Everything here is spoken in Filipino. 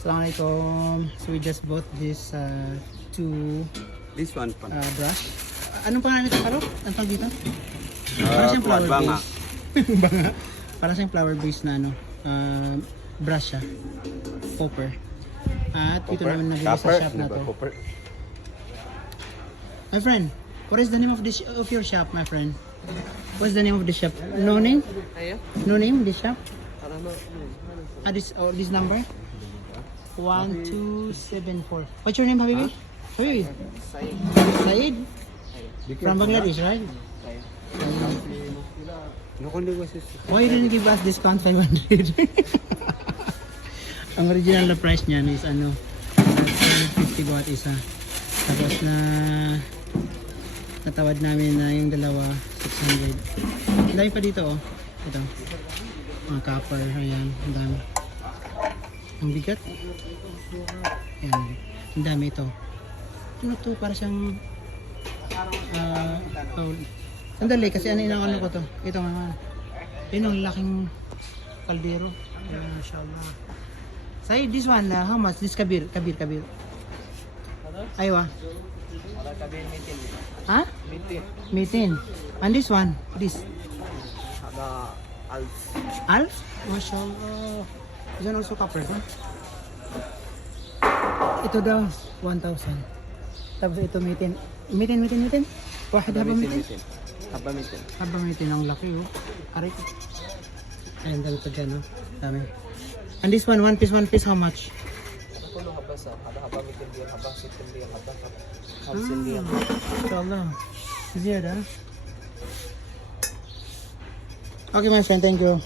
Assalamualaikum. So we just bought this uh, two This one pa. uh, brush. Anong pangalan nito, Karo? Ang tawag dito? Uh, siyang kuwan, banga. base. banga. Parang siyang flower base na ano, uh, brush siya. Copper. At ito Copper? naman nabili sa Copper? shop na Ano ba, to. Copper? My friend, what is the name of this of your shop, my friend? What's the name of the shop? No name? No name, this shop? Ah, this, oh, this number? One, two, seven, four. What's your name, Habibi? Habibi? Said. From Bangladesh, right? Sis? Why you didn't give us discount 500? Ang original na price niyan is ano, 750 baht isa. Tapos na natawad namin na yung dalawa 600. Ang dami pa dito oh. Ito. Mga copper, ayan, ang dami. Ang bigat. Ayan, ang dami ito. Ano to? Para siyang ah, oh, Sandali, kasi ano yung ano ko to? Ito nga. Yun ang laking kaldero. Ayan, mashallah. Say, this one, uh, how much? This kabir, kabir, kabir. Aywa. Ha? Meeting. And this one, this. Alf? Mashallah. This one also copper, ha? Ito daw, 1,000. Tapos ito meeting. Meeting, meeting, meeting. Wahid haba meeting. Haba mitin. Haba may tinang laki oh. Aray ko. Ayun, dami pa dyan oh. Dami. And this one, one piece, one piece, how much? Ah, inshallah. Ziyad ah. Okay my friend, thank you.